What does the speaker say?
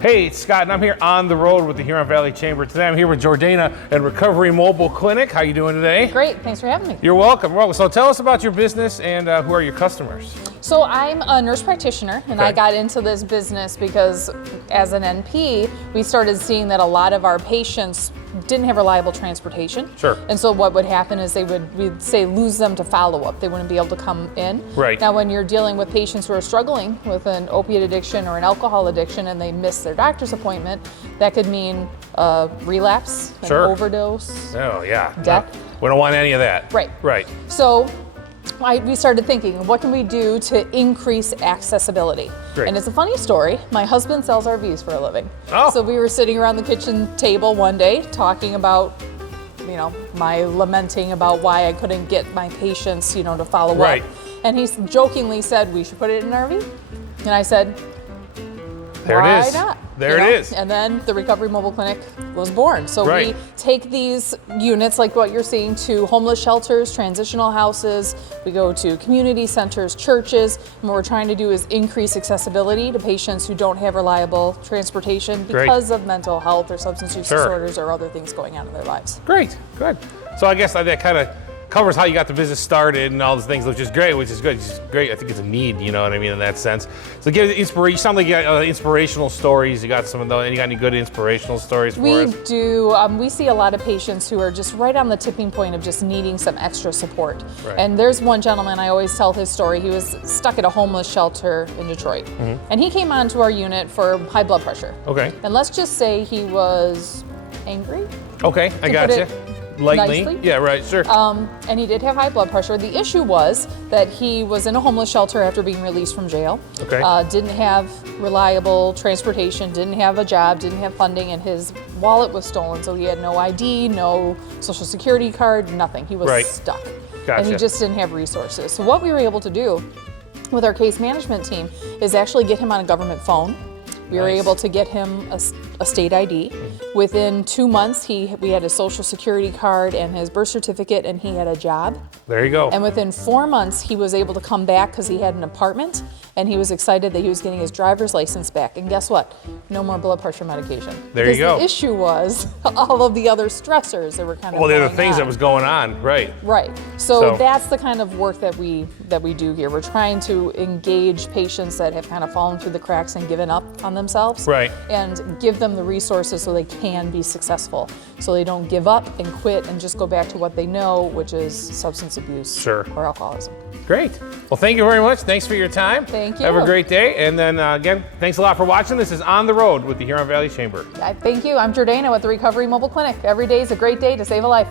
Hey, it's Scott, and I'm here on the road with the Huron Valley Chamber. Today I'm here with Jordana at Recovery Mobile Clinic. How you doing today? Great, thanks for having me. You're welcome. Well, so tell us about your business and who are your customers? So I'm a nurse practitioner, and Okay. I got into this business because as an NP, we started seeing that a lot of our patients didn't have reliable transportation. Sure. And so what would happen is we'd say lose them to follow-up. They wouldn't be able to come in. Right. Now when you're dealing with patients who are struggling with an opiate addiction or an alcohol addiction and they miss their doctor's appointment, that could mean a relapse, Sure. an overdose. Oh, yeah. Death. We don't want any of that. Right. Right. So we started thinking, what can we do to increase accessibility? Great. And it's a funny story. My husband sells RVs for a living. Oh. So we were sitting around the kitchen table one day talking about, my lamenting about why I couldn't get my patients, to follow Right. up. And he jokingly said, we should put it in an RV. And I said, There why it is. not? There it is. And then the Recovery Mobile Clinic was born. So Right. we take these units like what you're seeing to homeless shelters, transitional houses. We go to community centers, churches. And what we're trying to do is increase accessibility to patients who don't have reliable transportation Great. because of mental health or substance use Sure. disorders or other things going on in their lives. Great. Good. So I guess that kind of covers how you got the business started and all those things, which is great. It's great. I think it's a need, you know what I mean, in that sense. So give inspiration. You sound like you got inspirational stories. You got some of those. And you got any good inspirational stories for We us? do. We see a lot of patients who are just right on the tipping point of just needing some extra support. Right. And there's one gentleman, I always tell his story. He was stuck at a homeless shelter in Detroit. And he came onto our unit for high blood pressure. Okay. And let's just say he was angry. Okay. I To got put you. it Lightly. nicely. Yeah. Right. Sure. And he did have high blood pressure. The issue was that he was in a homeless shelter after being released from jail. Okay. Didn't have reliable transportation, didn't have a job, didn't have funding, and his wallet was stolen. So he had no ID, no social security card, nothing. He was Right. stuck. Gotcha. And he just didn't have resources. So what we were able to do with our case management team is actually get him on a government phone. We were Nice. able to get him a state ID. Within 2 months, we had his social security card and his birth certificate, and he had a job. There you go. And within 4 months, he was able to come back because he had an apartment, and he was excited that he was getting his driver's license back. And guess what? No more blood pressure medication. There you Because go. the issue was all of the other stressors that were kind of Well, the other going things on. that was going on. Right. Right. So So- that's the kind of work that we do here. We're trying to engage patients that have kind of fallen through the cracks and given up on themselves. Right. And give them the resources so they can be successful. So they don't give up and quit and just go back to what they know, which is substance abuse Sure. or alcoholism. Great. Well, thank you very much. Thanks for your time. Thank Have a you. great day. And then again, thanks a lot for watching. This is On the Road with the Huron Valley Chamber. Thank you. I'm Jordana with the Recovery Mobile Clinic. Every day is a great day to save a life.